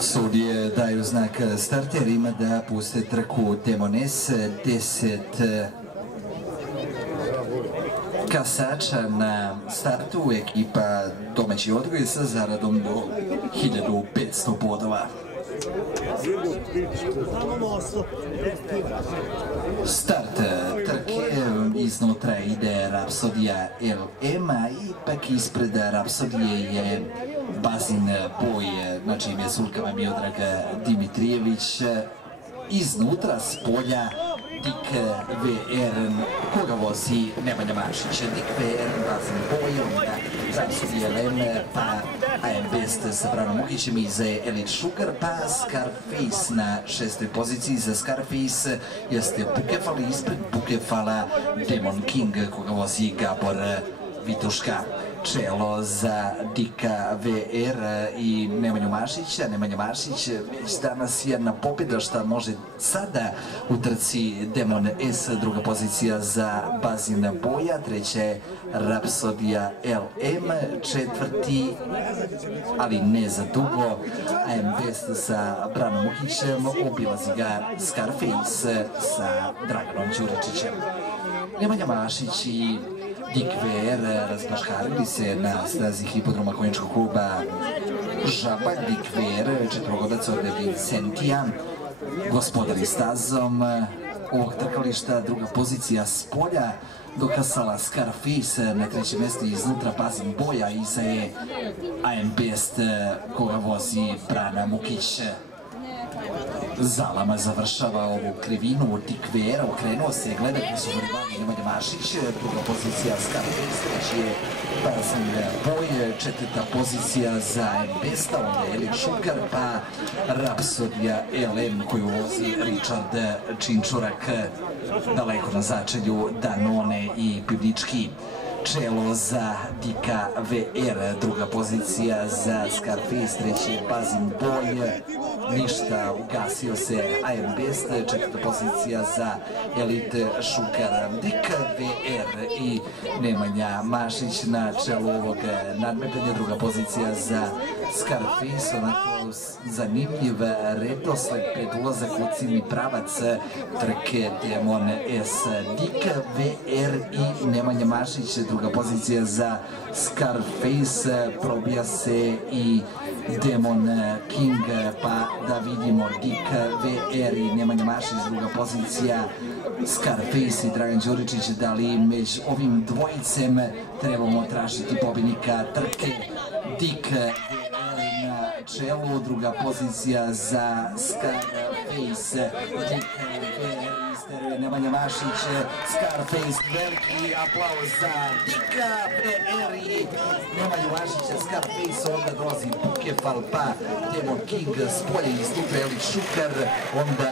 Sudije daju znak starterima da puste trku Demon S, 10 kasača na startu, ekipa domaći odgoj sa zaradom do 1500 bodova. Start trke, iznutra ide Rapsodija LM-a, ipak ispred Rapsodije je Bazin Boj, na čim je sulkama Miodrag Dimitrijević. Iznutra s polja Dik VR, koga vozi Nemanja Mašić. Dik VR, Bazin Boj, Rapsodija LM, pa AM Best sa Branom Mukićem iza Elite Sugar, pa Scarface na 6. poziciji. Za Scarface jeste Bukefal, ispred Bukefala Demon King, koga vozi Gabor Vituška. Čelo za Dika VR i Nemanju Mašića. Nemanja Mašić već danas jedna pobjeda šta može sada u trci Demon S, druga pozicija za Bazin Boja, treća je Rapsodija LM, četvrti, ali ne za dugo, AM Best sa Branom Mukićem, obilazi ga Scarface sa Draganom Đuričićem. Nemanja Mašić i Dik VR razbaškarili se na stazi hipodroma konjičkog kluba Žabak. Dik VR, četvorogodac od Vincentija, gospodari stazom ovog trkališta, druga pozicija s polja, dokasala Scarface, na trećem mjestu iznutra Bazin Boja, iza je AM Best koga vozi Brana Mukić. Zalama završava ovu krivinu, Dik VR okrenuo se, gleda gdje su rivali Nemanja Mašić, druga pozicija Scarface, treći je Bazin Boj, četvrta pozicija za Besta, onda je Elite Sugar, pa Rapsodija LM koju vozi Richard Činčurak, daleko na začelju Danone i Pivnički. Čelo za Dika VR, druga pozicija za Scarface, treći je Bazin Boj, ništa, ugasio se AM Best, četvrta pozicija za Elite Sugar. Dika VR i Nemanja Mašić na čelu ovog nadmetanja, druga pozicija za Scarface, onako zanimljiv redosled pred ulazak u ciljni pravac trke Demon S. Dika VR i Nemanja Mašić, druga pozicija za Scarface, probija se i Demon King, pa da vidimo Dik VR i Nemanja Mašić, druga pozicija Scarface i Dragan Đuričić, da li među ovim dvojicem trebamo tražiti pobjednika trke. Dik VR na čelu, druga pozicija za Scarface, Dik VR, Nemanja Mašić, Scarface, veliki aplauz za Dika VR i Nemanju Mašića. Scarface, onda dolazi Bukefal, pa Demon King, s polja istupe Elite Sugar, onda